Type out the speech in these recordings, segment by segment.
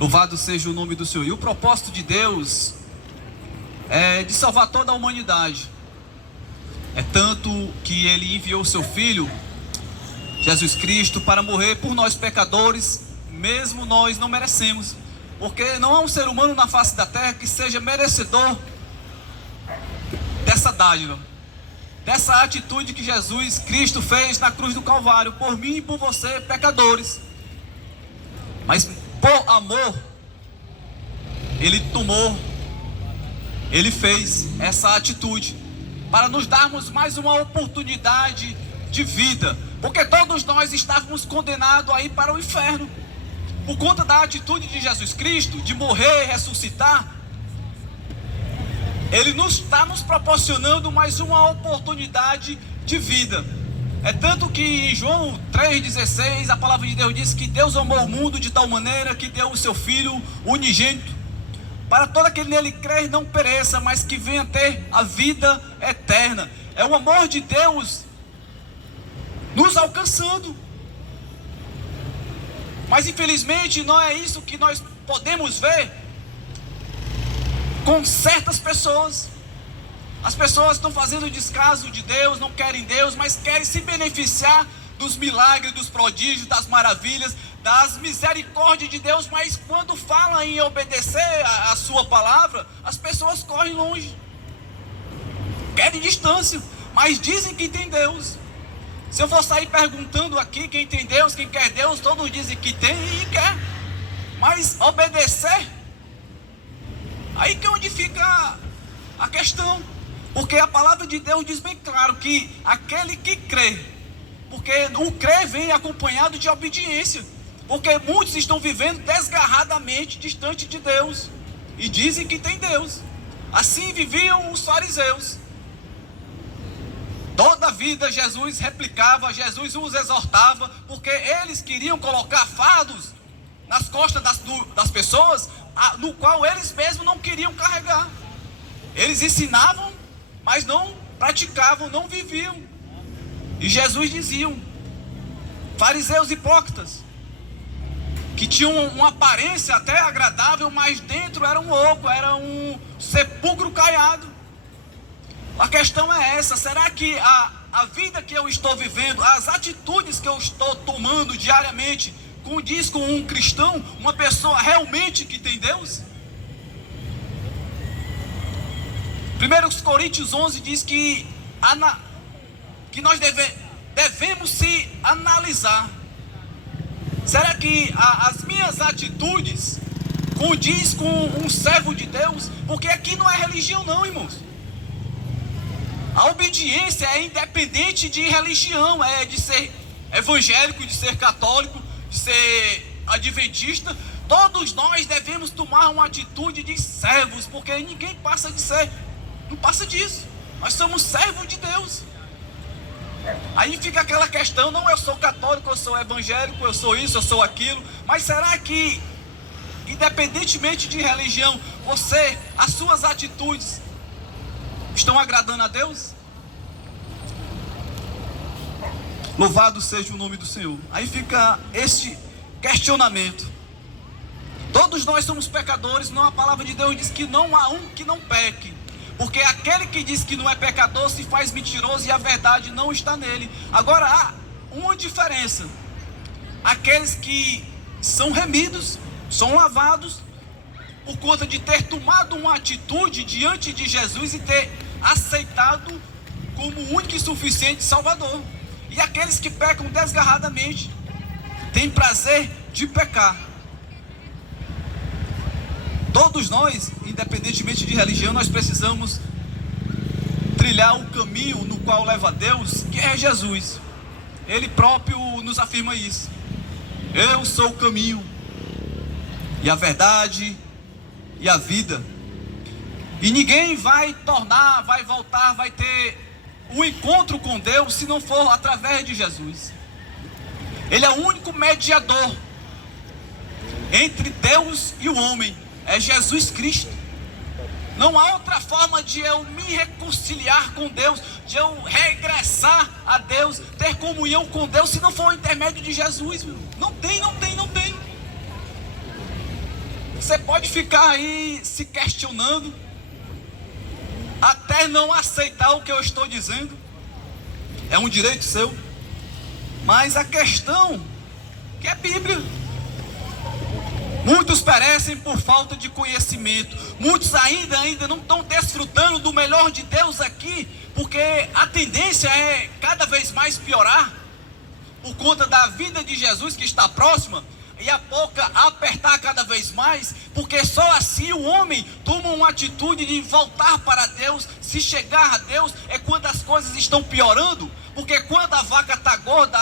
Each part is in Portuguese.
Louvado seja o nome do Senhor. E o propósito de Deus é de salvar toda a humanidade. É tanto que Ele enviou o seu Filho, Jesus Cristo, para morrer por nós pecadores, mesmo nós não merecemos. Porque não há um ser humano na face da terra que seja merecedor dessa dádiva, dessa atitude que Jesus Cristo fez na cruz do Calvário, por mim e por você, pecadores. Mas por amor, Ele tomou, Ele fez essa atitude para nos darmos mais uma oportunidade de vida, porque todos nós estávamos condenados a ir para o inferno. Por conta da atitude de Jesus Cristo, de morrer e ressuscitar, Ele está nos proporcionando mais uma oportunidade de vida. É tanto que em João 3,16, a palavra de Deus diz que Deus amou o mundo de tal maneira que deu o seu Filho unigênito, para todo aquele nele crer não pereça, mas que venha ter a vida eterna. É o amor de Deus nos alcançando. Mas infelizmente não é isso que nós podemos ver com certas pessoas. As pessoas estão fazendo descaso de Deus, não querem Deus, mas querem se beneficiar dos milagres, dos prodígios, das maravilhas, das misericórdias de Deus. Mas quando falam em obedecer a sua palavra, as pessoas correm longe, querem distância, mas dizem que tem Deus. Se eu for sair perguntando aqui quem tem Deus, quem quer Deus, todos dizem que tem e quer. Mas obedecer, aí que é onde fica a questão. Porque a palavra de Deus diz bem claro que aquele que crê, porque o crer vem acompanhado de obediência. Porque muitos estão vivendo desgarradamente distante de Deus e dizem que tem Deus. Assim viviam os fariseus. Toda a vida Jesus replicava, Jesus os exortava, porque eles queriam colocar fardos nas costas das pessoas, no qual eles mesmos não queriam carregar. Eles ensinavam, mas não praticavam, não viviam. E Jesus dizia: fariseus hipócritas, que tinham uma aparência até agradável, mas dentro era um oco, era um sepulcro caiado. A questão é essa: será que a vida que eu estou vivendo, as atitudes que eu estou tomando diariamente, condiz com um cristão, uma pessoa realmente que tem Deus? 1 Coríntios 11 diz que nós devemos se analisar. Será que as minhas atitudes condiz com um servo de Deus? Porque aqui não é religião não, irmãos. A obediência é independente de religião, é de ser evangélico, de ser católico, de ser adventista. Todos nós devemos tomar uma atitude de servos, porque ninguém passa de ser, não passa disso. Nós somos servos de Deus. Aí fica aquela questão: não, eu sou católico, eu sou evangélico, eu sou isso, eu sou aquilo. Mas será que, independentemente de religião, as suas atitudes estão agradando a Deus? Louvado seja o nome do Senhor. Aí fica este questionamento. Todos nós somos pecadores, não, a palavra de Deus diz que não há um que não peque. Porque aquele que diz que não é pecador se faz mentiroso e a verdade não está nele. Agora há uma diferença: aqueles que são remidos, são lavados, por conta de ter tomado uma atitude diante de Jesus e ter aceitado como único e suficiente Salvador. E aqueles que pecam desgarradamente, têm prazer de pecar. Todos nós, independentemente de religião, nós precisamos trilhar o caminho no qual leva a Deus, que é Jesus. Ele próprio nos afirma isso: eu sou o caminho e a verdade e a vida, e ninguém vai voltar, vai ter um encontro com Deus se não for através de Jesus. Ele é o único mediador entre Deus e o homem, é Jesus Cristo. Não há outra forma de eu me reconciliar com Deus, de eu regressar a Deus, ter comunhão com Deus, se não for o intermédio de Jesus. Não tem. Você pode ficar aí se questionando, até não aceitar o que eu estou dizendo, é um direito seu, mas a questão que é Bíblia. Muitos perecem por falta de conhecimento, muitos ainda não estão desfrutando do melhor de Deus aqui, porque a tendência é cada vez mais piorar, por conta da vida de Jesus que está próxima, e a boca apertar cada vez mais, porque só assim o homem toma uma atitude de voltar para Deus, se chegar a Deus, é quando as coisas estão piorando, porque quando a vaca está gorda,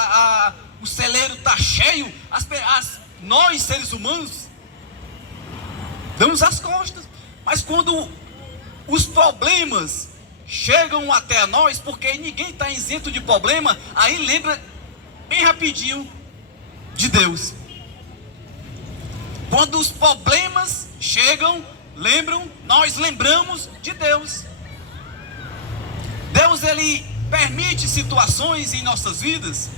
o celeiro está cheio, nós seres humanos damos as costas, mas quando os problemas chegam até nós, porque ninguém está isento de problema, aí lembra bem rapidinho de Deus. Quando os problemas chegam, nós lembramos de Deus. Deus, Ele permite situações em nossas vidas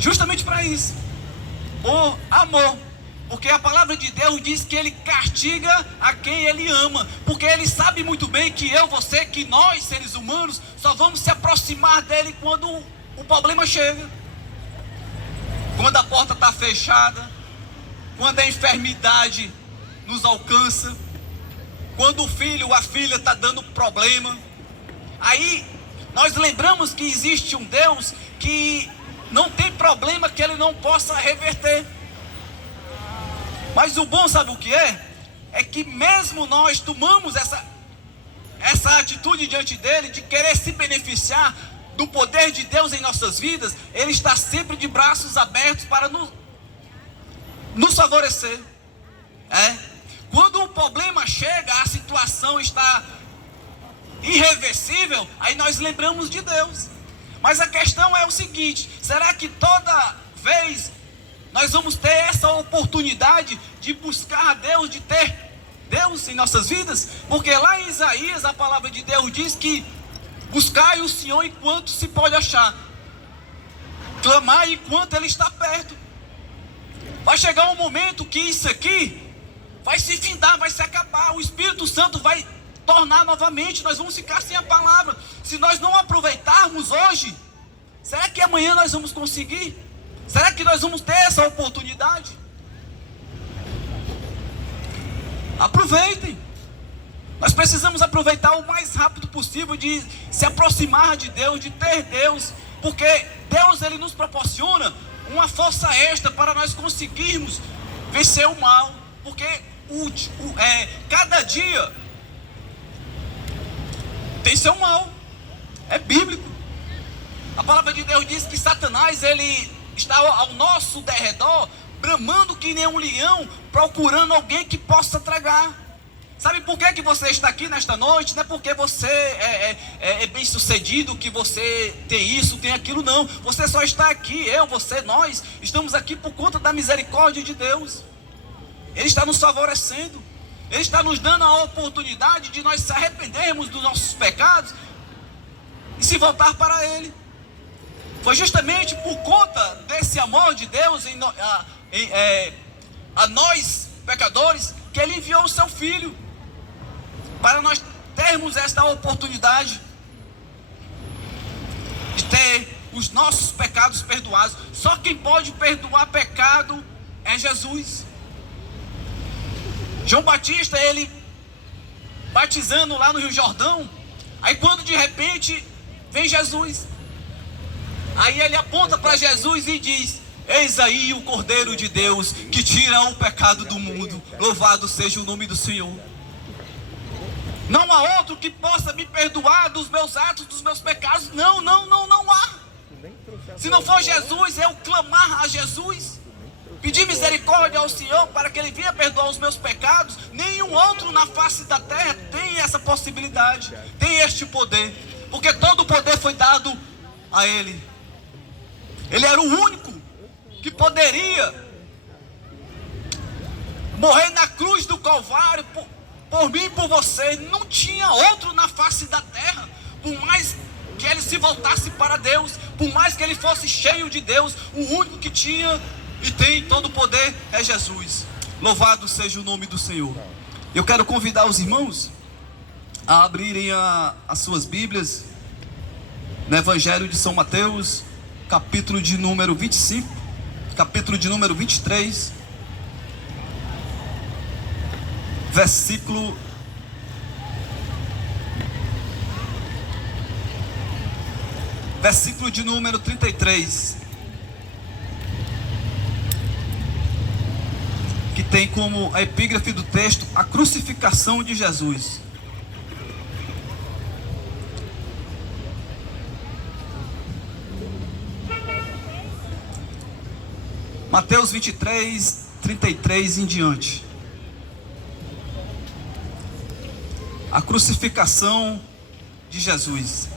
justamente para isso, por amor. Porque a palavra de Deus diz que Ele castiga a quem Ele ama, porque Ele sabe muito bem que eu, você, que nós seres humanos só vamos se aproximar dEle quando o problema chega, quando a porta está fechada, quando a enfermidade nos alcança, quando o filho ou a filha está dando problema. Aí nós lembramos que existe um Deus que não tem problema que Ele não possa reverter. Mas o bom, sabe o que é? É que mesmo nós tomamos essa atitude diante dEle, de querer se beneficiar do poder de Deus em nossas vidas, Ele está sempre de braços abertos para nos favorecer. Quando o problema chega, a situação está irreversível, aí nós lembramos de Deus. Mas a questão é o seguinte: será que toda vez nós vamos ter essa oportunidade de buscar a Deus, de ter Deus em nossas vidas? Porque lá em Isaías a palavra de Deus diz que buscai o Senhor enquanto se pode achar, clamar enquanto Ele está perto. Vai chegar um momento que isso aqui vai se findar, vai se acabar, o Espírito Santo vai tornar novamente, nós vamos ficar sem a palavra. Se nós não aproveitarmos hoje, será que amanhã nós vamos conseguir? Será que nós vamos ter essa oportunidade? Aproveitem. Nós precisamos aproveitar o mais rápido possível de se aproximar de Deus, de ter Deus, porque Deus, Ele nos proporciona uma força extra para nós conseguirmos vencer o mal, porque cada dia tem seu mal, é bíblico. A palavra de Deus diz que Satanás, ele está ao nosso derredor, bramando que nem um leão, procurando alguém que possa tragar. Sabe por que você está aqui nesta noite? Não é porque você é bem sucedido, que você tem isso, tem aquilo, não. Você só está aqui, nós estamos aqui por conta da misericórdia de Deus. Ele está nos favorecendo, Ele está nos dando a oportunidade de nós se arrependermos dos nossos pecados e se voltar para Ele. Foi justamente por conta desse amor de Deus a nós pecadores, que Ele enviou o seu Filho, para nós termos esta oportunidade de ter os nossos pecados perdoados. Só quem pode perdoar pecado é Jesus. João Batista, ele batizando lá no Rio Jordão, aí quando de repente vem Jesus, aí ele aponta para Jesus e diz: eis aí o Cordeiro de Deus que tira o pecado do mundo, louvado seja o nome do Senhor. Não há outro que possa me perdoar dos meus atos, dos meus pecados. Não há. Se não for Jesus, eu clamar a Jesus, pedir misericórdia ao Senhor para que Ele venha perdoar os meus pecados, nenhum outro na face da terra tem essa possibilidade, tem este poder, porque todo o poder foi dado a Ele. Ele era o único que poderia morrer na cruz do Calvário por mim e por você. Não tinha outro na face da terra. Por mais que ele se voltasse para Deus, por mais que ele fosse cheio de Deus, o único que tinha e tem todo o poder, é Jesus. Louvado seja o nome do Senhor. Eu quero convidar os irmãos a abrirem as suas Bíblias no Evangelho de São Mateus, capítulo de número 25, capítulo de número 23, versículo de número 33, que tem como a epígrafe do texto a crucificação de Jesus. Mateus 23, 33 em diante. A crucificação de Jesus.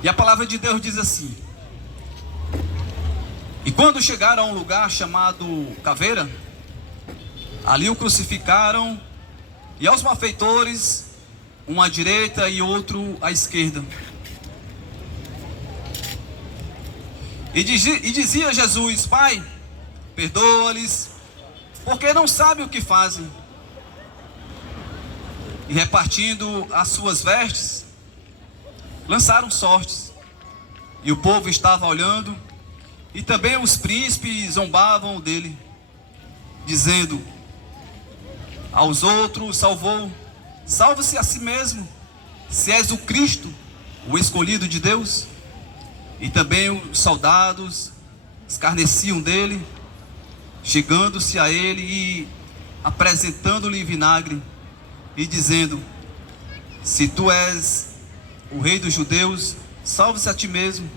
E a palavra de Deus diz assim: e quando chegaram a um lugar chamado Caveira, ali o crucificaram, e aos malfeitores, um à direita e outro à esquerda. E dizia Jesus: Pai, perdoa-lhes, porque não sabem o que fazem. E repartindo as suas vestes, lançaram sortes. E o povo estava olhando, e também os príncipes zombavam dele, dizendo aos outros: salvou, salve-se a si mesmo, se és o Cristo, o escolhido de Deus. E também os soldados escarneciam dele, chegando-se a ele e apresentando-lhe vinagre, e dizendo: se tu és o rei dos judeus, salve-se a ti mesmo.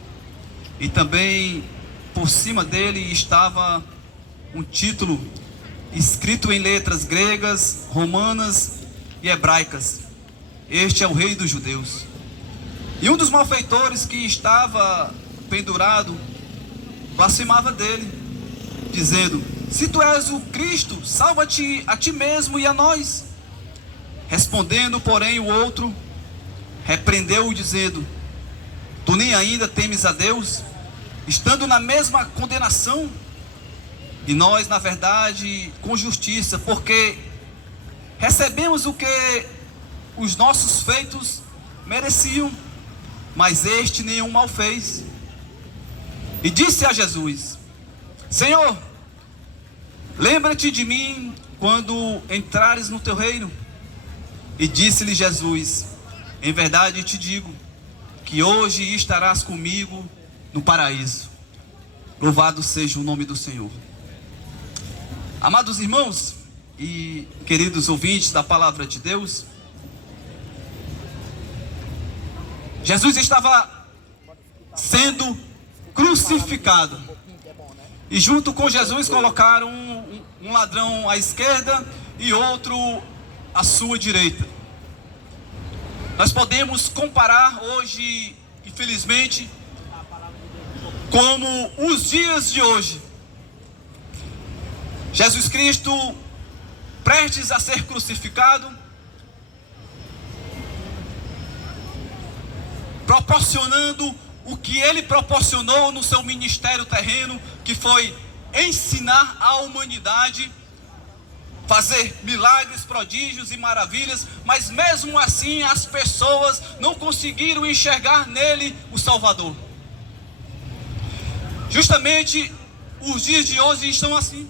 E também por cima dele estava um título escrito em letras gregas, romanas e hebraicas: este é o rei dos judeus. E um dos malfeitores que estava pendurado blasfemava dele, dizendo: se tu és o Cristo, salva-te a ti mesmo e a nós. Respondendo, porém, o outro repreendeu-o, dizendo: tu nem ainda temes a Deus, estando na mesma condenação? E nós, na verdade, com justiça, porque recebemos o que os nossos feitos mereciam, mas este nenhum mal fez. E disse a Jesus: Senhor, lembra-te de mim quando entrares no teu reino. E disse-lhe Jesus: em verdade te digo, que hoje estarás comigo no paraíso. Louvado seja o nome do Senhor. Amados irmãos e queridos ouvintes da palavra de Deus, Jesus estava sendo crucificado. E junto com Jesus colocaram um ladrão à esquerda e outro à sua direita. Nós podemos comparar hoje, infelizmente, como os dias de hoje. Jesus Cristo prestes a ser crucificado, proporcionando o que ele proporcionou no seu ministério terreno, que foi ensinar a humanidade, fazer milagres, prodígios e maravilhas, mas mesmo assim as pessoas não conseguiram enxergar nele o Salvador. Justamente os dias de hoje estão assim.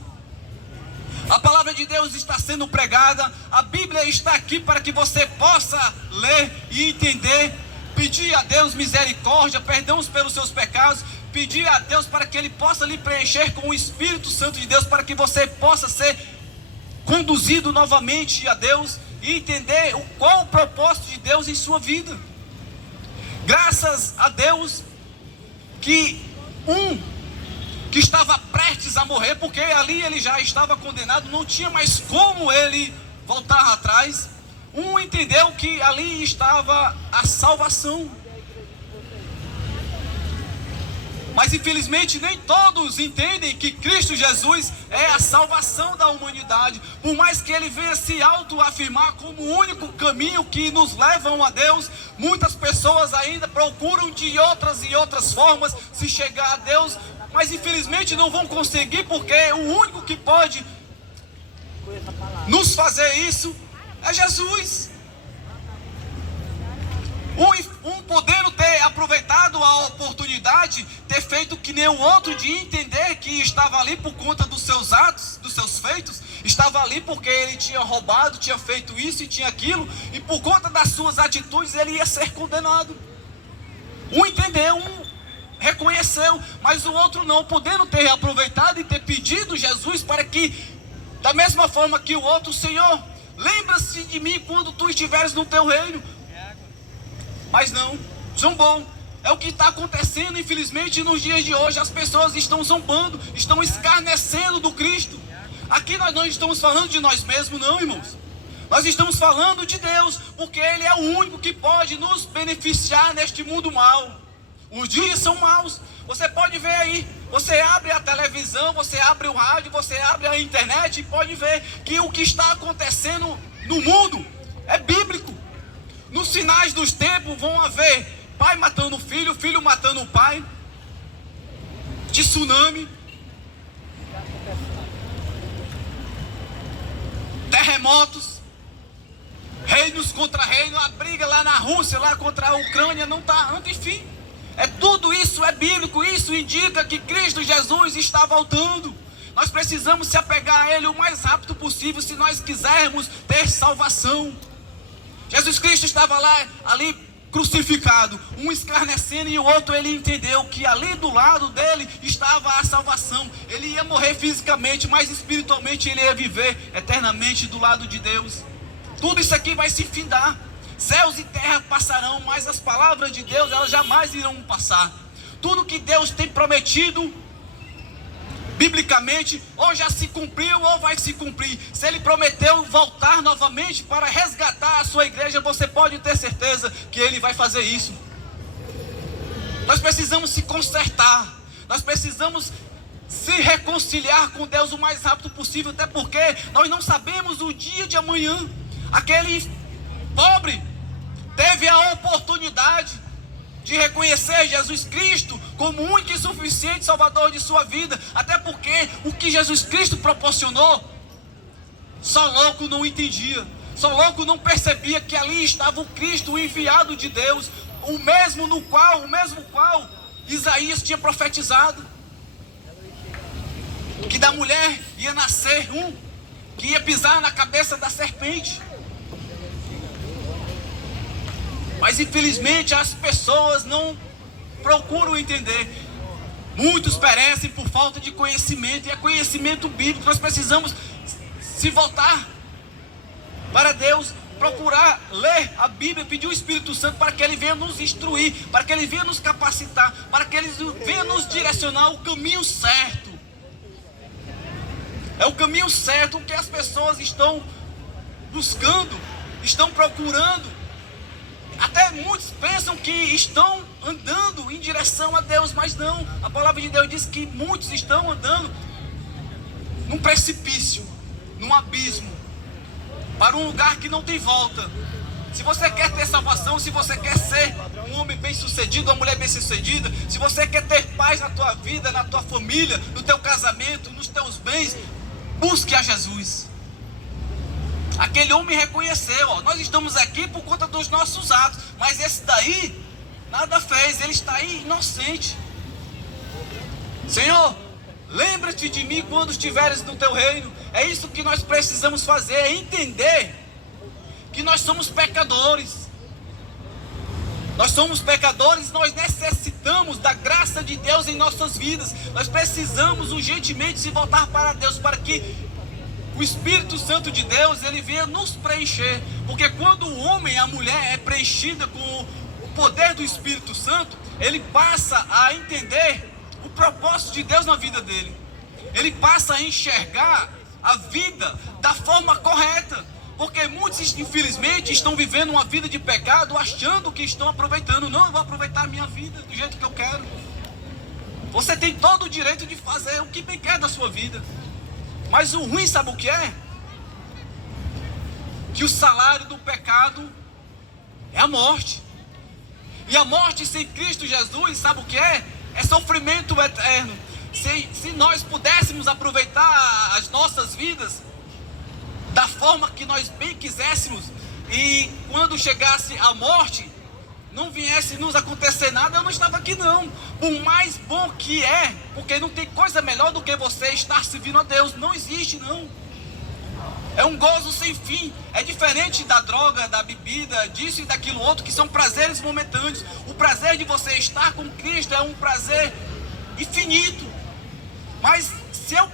A palavra de Deus está sendo pregada, a Bíblia está aqui para que você possa ler e entender, pedir a Deus misericórdia, perdão pelos seus pecados, pedir a Deus para que Ele possa lhe preencher com o Espírito Santo de Deus, para que você possa ser conduzido novamente a Deus e entender qual o propósito de Deus em sua vida. Graças a Deus que que estava prestes a morrer, porque ali ele já estava condenado, não tinha mais como ele voltar atrás. Entendeu que ali estava a salvação. Mas infelizmente nem todos entendem que Cristo Jesus é a salvação da humanidade. Por mais que ele venha se autoafirmar como o único caminho que nos levam a Deus, muitas pessoas ainda procuram de outras e outras formas se chegar a Deus, mas infelizmente não vão conseguir, porque o único que pode nos fazer isso é Jesus. Um podendo ter aproveitado a oportunidade, ter feito que nem o outro, de entender que estava ali por conta dos seus atos, dos seus feitos, estava ali porque ele tinha roubado, tinha feito isso e tinha aquilo, e por conta das suas atitudes ele ia ser condenado. Um entendeu, um reconheceu, mas o outro não, podendo ter aproveitado e ter pedido Jesus para que, da mesma forma que o outro, Senhor, lembra-se de mim quando tu estiveres no teu reino. Mas não, zombou. É o que está acontecendo, infelizmente, nos dias de hoje. As pessoas estão zombando, estão escarnecendo do Cristo. Aqui nós não estamos falando de nós mesmos, não, irmãos. Nós estamos falando de Deus, porque Ele é o único que pode nos beneficiar neste mundo mau. Os dias são maus. Você pode ver aí, você abre a televisão, você abre o rádio, você abre a internet e pode ver que o que está acontecendo no mundo é bíblico. Nos finais dos tempos vão haver pai matando filho, filho matando o pai, tsunami, terremotos, reinos contra reino, a briga lá na Rússia, lá contra a Ucrânia, não está, enfim. Tudo isso é bíblico, isso indica que Cristo Jesus está voltando. Nós precisamos se apegar a Ele o mais rápido possível se nós quisermos ter salvação. Jesus Cristo estava lá, ali crucificado, um escarnecendo e o outro, ele entendeu que ali do lado dele estava a salvação. Ele ia morrer fisicamente, mas espiritualmente ele ia viver eternamente do lado de Deus. Tudo isso aqui vai se findar. Céus e terra passarão, mas as palavras de Deus, elas jamais irão passar. Tudo que Deus tem prometido biblicamente, ou já se cumpriu ou vai se cumprir. Se Ele prometeu voltar novamente para resgatar a sua igreja, você pode ter certeza que Ele vai fazer isso. Nós precisamos se consertar, nós precisamos se reconciliar com Deus o mais rápido possível, até porque nós não sabemos o dia de amanhã. Aquele pobre teve a oportunidade de reconhecer Jesus Cristo como o único e suficiente Salvador de sua vida, até porque o que Jesus Cristo proporcionou, só louco não entendia, só louco não percebia que ali estava o Cristo, o enviado de Deus, o mesmo qual Isaías tinha profetizado, que da mulher ia nascer que ia pisar na cabeça da serpente. Mas infelizmente as pessoas não procuram entender. Muitos perecem por falta de conhecimento, e é conhecimento bíblico. Nós precisamos se voltar para Deus, procurar ler a Bíblia, pedir o Espírito Santo para que Ele venha nos instruir, para que Ele venha nos capacitar, para que Ele venha nos direcionar o caminho certo. É o caminho certo que as pessoas estão buscando, estão procurando. Até muitos pensam que estão andando em direção a Deus, mas não. A palavra de Deus diz que muitos estão andando num precipício, num abismo, para um lugar que não tem volta. Se você quer ter salvação, se você quer ser um homem bem sucedido, uma mulher bem sucedida, se você quer ter paz na tua vida, na tua família, no teu casamento, nos teus bens, busque a Jesus. Aquele homem reconheceu, nós estamos aqui por conta dos nossos atos, mas esse daí nada fez, ele está aí inocente. Senhor, lembra-te de mim quando estiveres no teu reino. É isso que nós precisamos fazer, é entender que nós somos pecadores. Nós somos pecadores, nós necessitamos da graça de Deus em nossas vidas. Nós precisamos urgentemente se voltar para Deus, para que o Espírito Santo de Deus, ele venha nos preencher. Porque quando o homem, a mulher é preenchida com o poder do Espírito Santo, ele passa a entender o propósito de Deus na vida dele. Ele passa a enxergar a vida da forma correta. Porque muitos, infelizmente, estão vivendo uma vida de pecado, achando que estão aproveitando. Não, eu vou aproveitar a minha vida do jeito que eu quero. Você tem todo o direito de fazer o que bem quer da sua vida. Mas o ruim, sabe o que é? Que o salário do pecado é a morte. E a morte sem Cristo Jesus, sabe o que é? É sofrimento eterno. Se nós pudéssemos aproveitar as nossas vidas da forma que nós bem quiséssemos, e quando chegasse a morte, não viesse nos acontecer nada, eu não estava aqui não. Por mais bom que é, porque não tem coisa melhor do que você estar servindo a Deus. Não existe não. É um gozo sem fim. É diferente da droga, da bebida, disso e daquilo outro, que são prazeres momentâneos. O prazer de você estar com Cristo é um prazer infinito. Mas se eu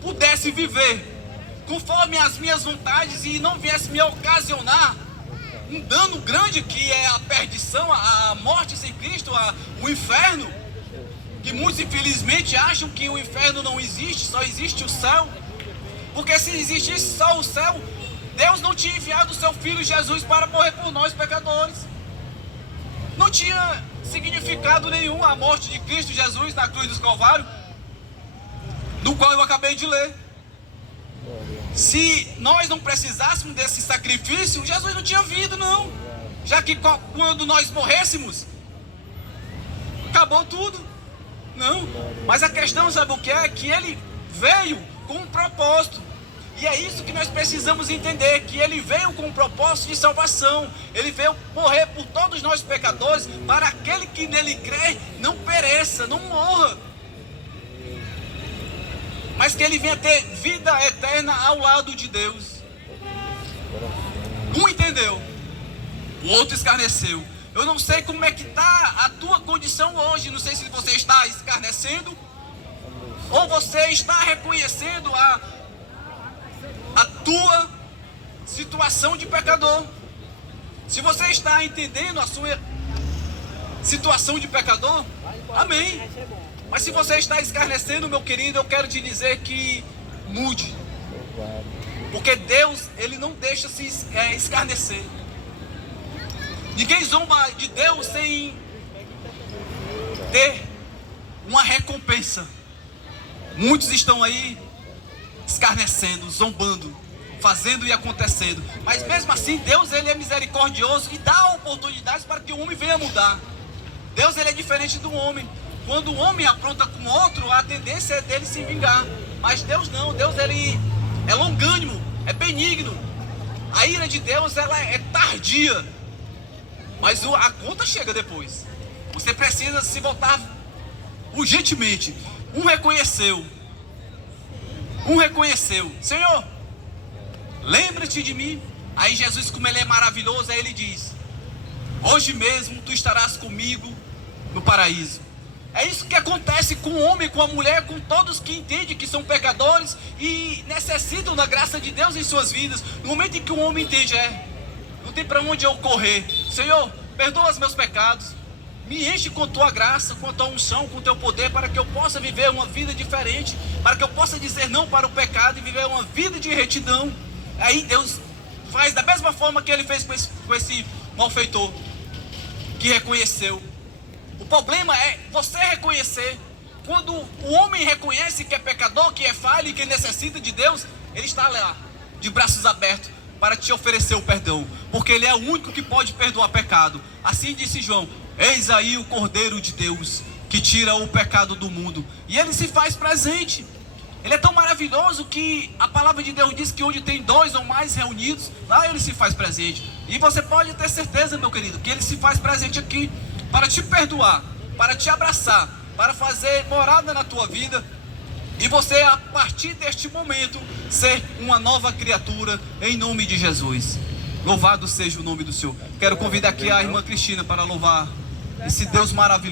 pudesse viver conforme as minhas vontades e não viesse me ocasionar um dano grande, que é a perdição, a morte sem Cristo, o inferno, que muitos infelizmente acham que o inferno não existe, só existe o céu. Porque se existisse só o céu, Deus não tinha enviado o seu Filho Jesus para morrer por nós pecadores. Não tinha significado nenhum a morte de Cristo Jesus na cruz do Calvário, do qual eu acabei de ler. Se nós não precisássemos desse sacrifício, Jesus não tinha vindo não. Já que quando nós morrêssemos, acabou tudo. Não, mas a questão, sabe o que é? Que ele veio com um propósito. E é isso que nós precisamos entender, que ele veio com um propósito de salvação. Ele veio morrer por todos nós pecadores, para aquele que nele crê não pereça, não morra, mas que ele venha ter vida eterna ao lado de Deus. Um entendeu, o outro escarneceu. Eu não sei como é que está a tua condição hoje. Não sei se você está escarnecendo ou você está reconhecendo a tua situação de pecador. Se você está entendendo a sua situação de pecador, amém. Mas se você está escarnecendo, meu querido, eu quero te dizer que mude. Porque Deus, ele não deixa se escarnecer. Ninguém zomba de Deus sem ter uma recompensa. Muitos estão aí escarnecendo, zombando, fazendo e acontecendo. Mas mesmo assim, Deus, ele é misericordioso e dá oportunidades para que o homem venha mudar. Deus, ele é diferente do homem. Quando o homem apronta com outro, a tendência é dele se vingar. Mas Deus não. Deus, ele é longânimo, é benigno. A ira de Deus, ela é tardia, mas a conta chega depois. Você precisa se voltar urgentemente. Um reconheceu, Senhor, lembra-te de mim. Aí Jesus, como ele é maravilhoso, aí ele diz: hoje mesmo tu estarás comigo no paraíso. É isso que acontece com o homem, com a mulher, com todos que entendem que são pecadores e necessitam da graça de Deus em suas vidas. No momento em que o homem entende, não tem para onde eu correr. Senhor, perdoa os meus pecados, me enche com tua graça, com a tua unção, com o teu poder, para que eu possa viver uma vida diferente, para que eu possa dizer não para o pecado e viver uma vida de retidão. Aí Deus faz da mesma forma que ele fez com esse malfeitor que reconheceu. O problema é você reconhecer. Quando o homem reconhece que é pecador, que é falho e que necessita de Deus, ele está lá, de braços abertos, para te oferecer o perdão, porque ele é o único que pode perdoar pecado. Assim disse João: eis aí o Cordeiro de Deus, que tira o pecado do mundo. E ele se faz presente. Ele é tão maravilhoso que a palavra de Deus diz que onde tem dois ou mais reunidos, lá ele se faz presente. E você pode ter certeza, meu querido, que ele se faz presente aqui, para te perdoar, para te abraçar, para fazer morada na tua vida, e você, a partir deste momento, ser uma nova criatura, em nome de Jesus. Louvado seja o nome do Senhor. Quero convidar aqui a irmã Cristina para louvar esse Deus maravilhoso.